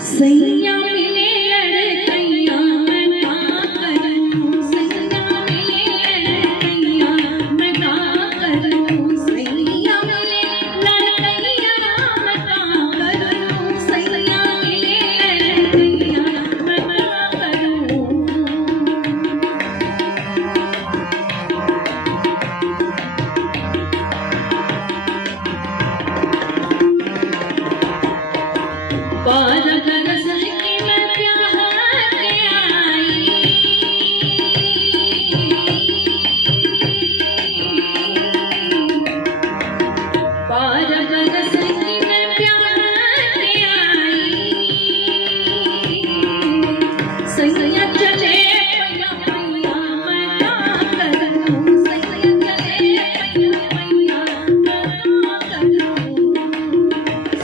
सैया मिले लड़कैया मैं का करूं, सैया मिले लड़कैया मैं का करूं, सैया मिले लड़कैया मैं का करूं, सैया मिले लड़कैया मैं का करूं। बारह बरस की मैं प्यार के आई, बारह बरस की मैं प्यार के आई, सैया चले पैया पैया मैं का करूं, सैया चले पैया पैया मैं का करूं,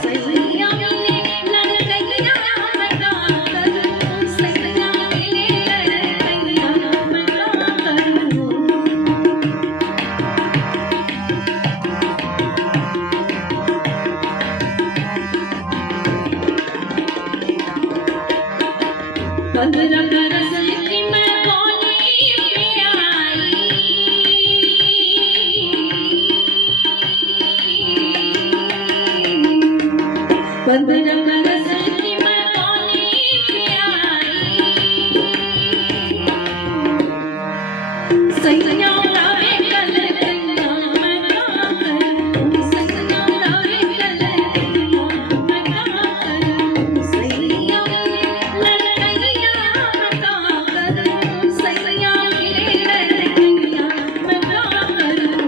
सैया मिले लड़कैया मैं का करूं, सैया मिले लड़कैया मैं का करूं। पंद्रह बरस की मैं बोली पे आई, पंद्रह बरस की मैं बोली पे आई, सैया उड़ावे कलकैया मैं का करूं, सैया उड़ावे कलकैया मैं का करूं, सैया मिले लड़कैया मैं का करूं, सैया मिले लड़कैया मैं का करूं।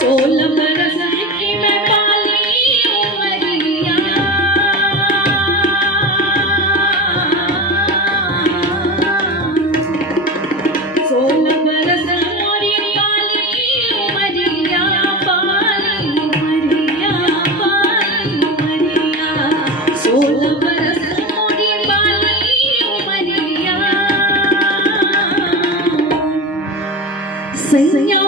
सोलह बरस की मैं पाली उमरिया, सोलह बरस मोरी पाली उमरिया, पाली उमरिया, पाली उमरिया, सोलह बरस मोरी पाली उमरिया, सैया